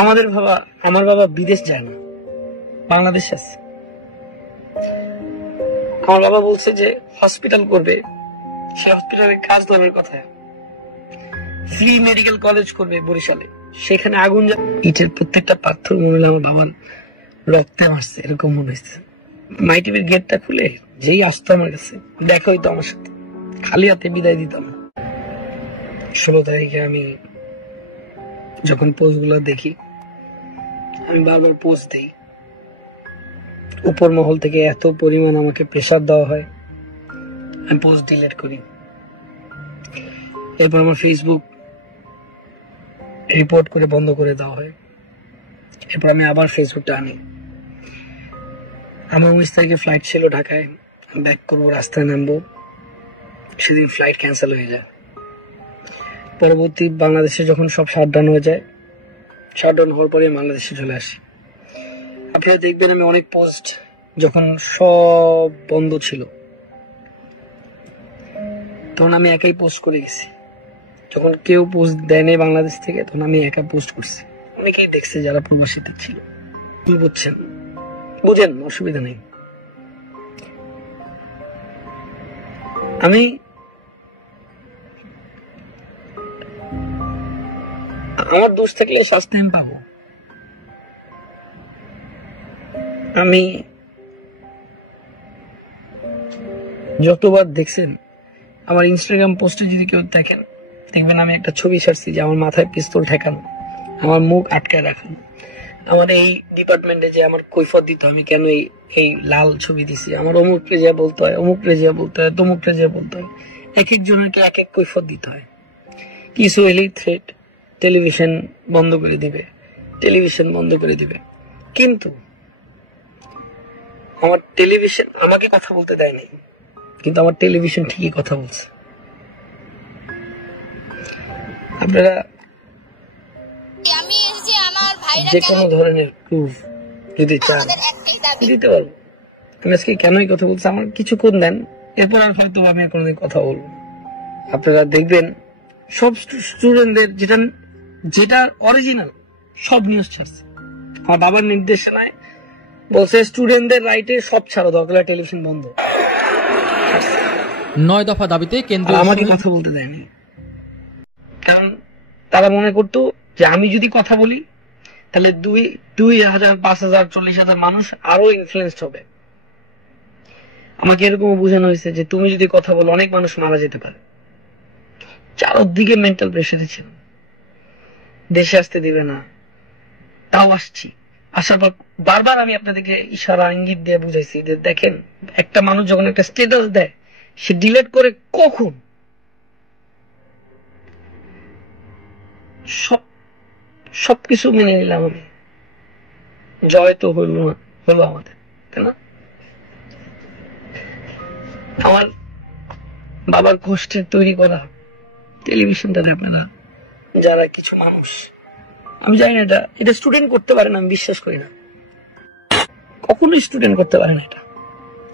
আমাদের আমার বাবা বিদেশ যায় না, বাংলাদেশ আছে। আমার বাবা বলছে যে হসপিটাল করবে, সে হসপিটালের কাজ ধরার কথা, ফ্রি মেডিকেল কলেজ করবে বরিশালে, সেখানে আগুন ইটের প্রত্যেকটা পাথর মনে হলো আমার বাবার রক্তে মারছে, এরকম মনে হয়েছে। মাই টিভির গেটটা খুলে যেই আসতো আমার কাছে, দেখা হইতো আমার সাথে, খালি হাতে বিদায় দিতাম। 16 তারিখে আমি যখন পোস্ট গুলো দেখি, আমি বারবার পোস্ট দিই, উপর মহল থেকে এত পরিমাণ আমাকে প্রেসার দেওয়া হয়, আমি পোস্ট ডিলিট করি। এরপর আমার ফেসবুক রিপোর্ট করে বন্ধ করে দেওয়া হয়। এরপর আমি আবার ফেসবুকটা আনি। আমার 19 তারিখে ফ্লাইট ছিল ঢাকায়, ব্যাক করবো, রাস্তায় নামবো, সেদিন ফ্লাইট ক্যান্সেল হয়ে যায়। পরবর্তী বাংলাদেশে যখন সব শাটডাউন হয়ে যায়, শাটডাউন হওয়ার পরে বাংলাদেশে চলে আসি। আপনারা দেখবেন আমি অনেক পোস্ট যখন সব বন্ধ ছিল তখন আমি একাই পোস্ট করে গেছি। যখন কেউ পোস্ট দেয়নি বাংলাদেশ থেকে, তখন আমি একা পোস্ট করছি। অনেকেই দেখছে যারা প্রবাসীতে ছিল। বুঝেন, অসুবিধা নেই। আমি আমার দোষ থাকলে শাস্তি আমি পাবো। আমি যতবার দেখছেন আমার ইনস্টাগ্রাম পোস্টে, যদি কেউ দেখেন, দেখবেন আমি একটা ছবি ছাড়ছি যে আমার মাথায় পিস্তল ঠেকানো, আমার মুখ আটকায় রাখানো, আমার এই ডিপার্টমেন্টে যে আমার কৈফত দিতে হয়, আমি কেন এই লাল ছবি দিছি, আমার অমুক রেজিয়া বলতে হয়, অমুক রেজিয়া বলতে হয়, তমুক রেজিয়া বলতে হয়, এক একজনকে এক এক কৈফত দিতে হয়। কিছু এলেই থ্রেট, টেলিভিশন বন্ধ করে দিবে, টেলিভিশন বন্ধ করে দিবে। কিন্তু আমার টেলিভিশন আমাকে কথা বলতে দেয়নি, কিন্তু আমার টেলিভিশন ঠিকই কথা বলছে। আপনারা যে কোনো ধরনের প্রুফ যদি চান দিতে পারবো। আমি আজকে কেনই কথা বলছি, আমার কিছুক্ষণ দেন, এরপর আর হয়তো আমি আর কোনোদিন কথা বলবো। আপনারা দেখবেন সব স্টুডেন্টদের যেটা অরিজিনাল সব নিউজ ছাড়ছে। আমার বাবার নির্দেশনায় বলছে স্টুডেন্টদের রাইটে সব ছাড়ো, দরকার টেলিভিশন বন্ধ। 9 দফা দাবিতে কেন্দ্র আমাকে কথা বলতে দেয়নি, কারণ তারা মনে করতো যে আমি যদি কথা বলি তাহলে 2,000, 5,000, 40,000 মানুষ আরো ইনফ্লুয়েন্সড হবে। আমাকে এরকম বোঝানো হয়েছে যে তুমি যদি কথা বলো অনেক মানুষ মারা যেতে পারে। চারদিকে মেন্টাল প্রেসারে ছিল, দেশে আসতে দিবে না। তাও আসছি, আসার পর বারবার আমি আপনাদেরকে ইশারা ইঙ্গিত দিয়ে বুঝাইছি যে দেখেন, একটা মানুষ যখন একটা স্ট্যাটাস দেয়, সে ডিলিট করে কখন সবকিছু মেনে নিলাম আমি। জয় তো হলো আমাদের, তাই না? আমার বাবার কষ্টের তৈরি করা টেলিভিশনটাতে আপনারা যারা কিছু মানুষ, আমি জানি না এটা স্টুডেন্ট করতে পারে না, আমি বিশ্বাস করি না, কখনোই স্টুডেন্ট করতে পারে না।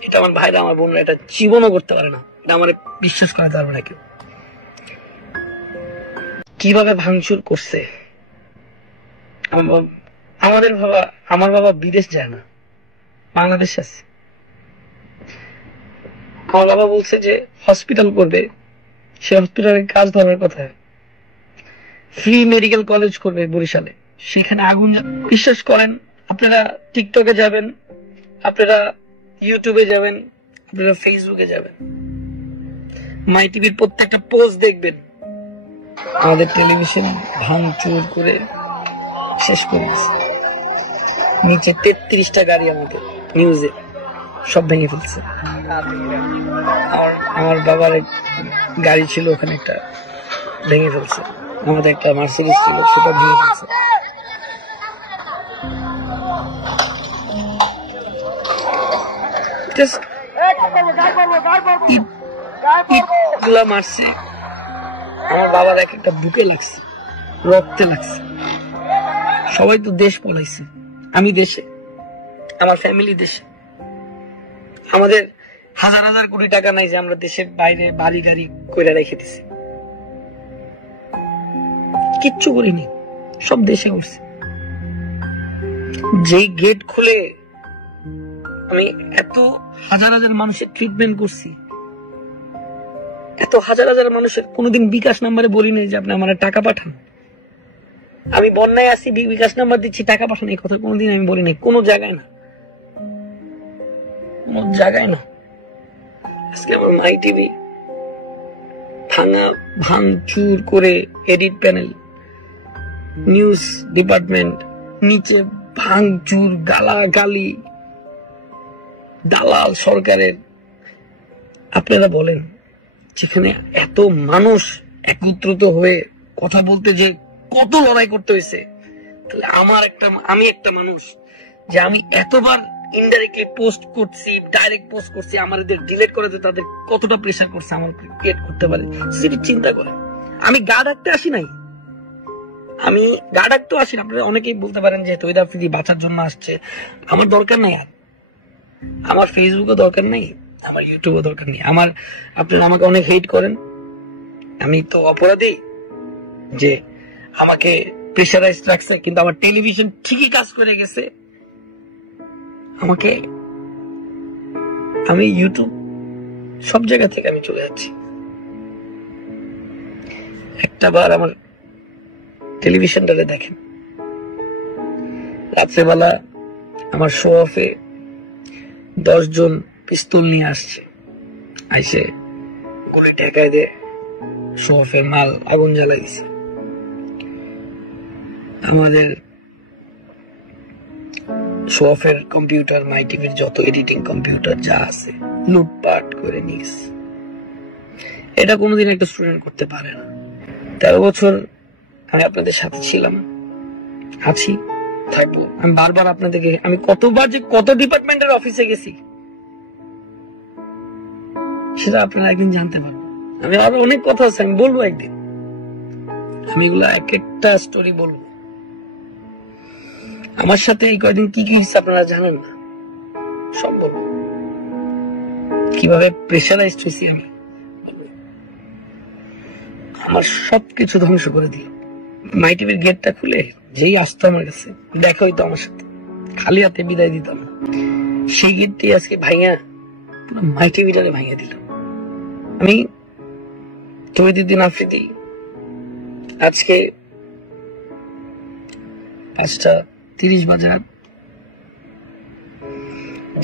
এটা আমার ভাইরা, আমার বোনরা এটা জীবনও করতে পারে না। এটা আমার বিশ্বাস করাতে পারবে না কেউ। কিভাবে ভাঙচুর করছে। আমার বাবা বিদেশ যায় না, বাংলাদেশ আছে। আমার বাবা বলছে যে হসপিটাল করবে, সে হসপিটালের কাজ ধরার কথা, ফ্রি মেডিকেল কলেজ করবে বরিশালে, সেখানে আগুন। বিশ্বাস করেন, আপনারা টিকটকে যাবেন, আপনারা ইউটিউবে যাবেন, আপনারা ফেসবুকে যাবেন, মাই টিভির প্রত্যেকটা পোস্ট দেখবেন, আমাদের টেলিভিশন ভাঙচুর করে শেষ করে দিয়েছে। নিচে 33টা গাড়ি আমাকে নিউজে সব ভেঙে ফেলছে। আমার বাবার গাড়ি ছিল, ওখানে একটা ভেঙে ফেলছে। আমাদের একটা মার্সিডিজ ছিল, সেটা ভেঙে ফেলছে। মারছে আমার বাবার এক একটা বুকে লাগছে, রক্তে লাগছে। সবাই তো দেশ পলাইছে, আমি দেশে, আমার ফ্যামিলি দেশে। আমাদের হাজার হাজার কোটি টাকা নাই যে আমরা দেশের বাইরে বাড়ি গাড়ি করে রেখে দিছি, কিচ্ছু করিনি। সব দেশে করছি। যে গেট খুলে আমি এত হাজার হাজার মানুষের ট্রিটমেন্ট করছি, এত হাজার হাজার মানুষের কোনোদিন বিকাশ নাম্বারে বলি নাই যে আপনি আমার টাকা পাঠান। আমি বন্যায় আছি, বিকাশ নাম্বার দিচ্ছি, টাকা পাঠান, এই কথা কোনোদিন আমি বলি নাই, কোনো জায়গায় না, কোনো জায়গায় না। আজকে আমার মাই টিভি ভাঙচুর করে, এডিট প্যানেল, নিউজ ডিপার্টমেন্ট নিচে ভাঙচুর, গালাগালি, দালাল সরকারের। আপনারা বলেন, যেখানে এত মানুষ একত্রিত হয়ে কথা বলতে যে কত লড়াই করতে হয়েছে, তাহলে আমি একটা মানুষ যে আমি এতবার ইনডাইরেক্টলি পোস্ট করছি, ডাইরেক্ট পোস্ট করছি, আমাদের ডিলিট করে তাদের কতটা প্রেসার করছে আমার ক্রিয়েট করতে পারে সেটা চিন্তা করে। আমি গা ডাকতে আসি নাই, আমি গা ডাকতেও আসি না। আপনারা অনেকেই বলতে পারেন যে তৌহিদ আফ্রিদি বাঁচার জন্য আসছে, আমার দরকার নাই। আর আমার ফেসবুকও দরকার নেই, আমার ইউটিউবও দরকার নেই। আপনারা আমাকে অনেক হেট করেন, আমি তো অপরাধী যে আমাকে প্রেশারাইজ রাখছে, কিন্তু আমার টেলিভিশন ঠিকই কাজ করে গেছে। আমি ইউটিউব সব জায়গা থেকে আমি চলে যাচ্ছি। একটা বার আমার টেলিভিশনটাতে দেখেন, রাত্রেবেলা আমার শো অফে 10 জন পিস্তল নিয়ে আসছে, আইসে গুলি ঠেকায় দে, শো অফের মাল আগুন জ্বালাই দিছে। আমাদের শো অফের কম্পিউটার, মাই টিভির যত এডিটিং কম্পিউটার যা আছে লুটপাট করে নিয়েছে। এটা কোনোদিন একটা স্টুডেন্ট করতে পারে না। 13 বছর আমি আপনাদের সাথে ছিলাম, আছি, থাকবো। আমি বারবার আপনাদেরকে, আমি কতবার যে কত ডিপার্টমেন্টের অফিসে গেছি সেটা আপনারা একদিন জানতে পারবেন। আমি আরো অনেক কথা আছে, আমি বলবো একদিন, আমি এগুলা এক একটা স্টোরি বলবো। আমার সাথে এই কয়দিন কি কি হয়েছে আপনারা জানেন না, সব বলবো। কিভাবে প্রেশারাইজড হয়েছি আমি, আমার সবকিছু ধ্বংস করে দিল। মাই টিভির গেটটা খুলে যেই আসতো আমার কাছে, দেখা হইতো আমার সাথে, খালি হাতে বিদায় দিতাম না। সেই গেটটি আজকে ভাইয়া পুরো মাই টিভিটারে ভাইয়া দিল। আমি তৌহিদ আফ্রিদি আজকে 5:30 বাজে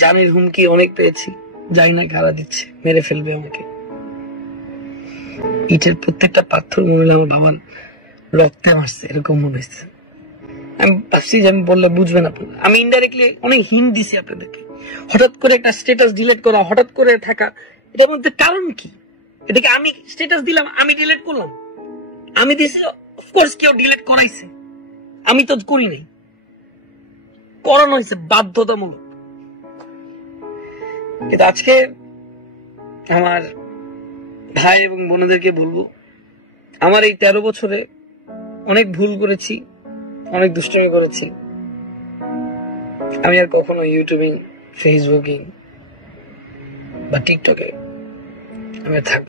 জানের হুমকি অনেক পেয়েছি, যাই না কারা দিচ্ছে, মেরে ফেলবে আমাকে। ইটের প্রত্যেকটা পাথর মনে হলো আমার বাবার রক্তে মারছে, এরকম মনে হয়েছে। আমি ভাবছি যে আমি বললে বুঝবেন আপনারা। আমি ইনডাইরেক্টলি অনেক হিন্ট দিছি আপনাদেরকে। হঠাৎ করে একটা স্ট্যাটাস ডিলিট করা, হঠাৎ করে থাকা, এটার মধ্যে কারণ কি? এটাকে আমি স্ট্যাটাস দিলাম, আমি ডিলিট করলাম, আমি দিছি, অফকোর্স কেউ ডিলিট করাইছে, আমি তো করি নাই, করানো হয়েছে বাধ্যতামূলক। কিন্তু আজকে আমার ভাই এবং বোনদেরকে বলবো, আমার এই 13 বছরে অনেক ভুল করেছি, অনেক দুষ্টুমি করেছি। আমি আর কখনো ইউটিউবিং, ফেসবুকিং বা টিকটকে আমি থাকবো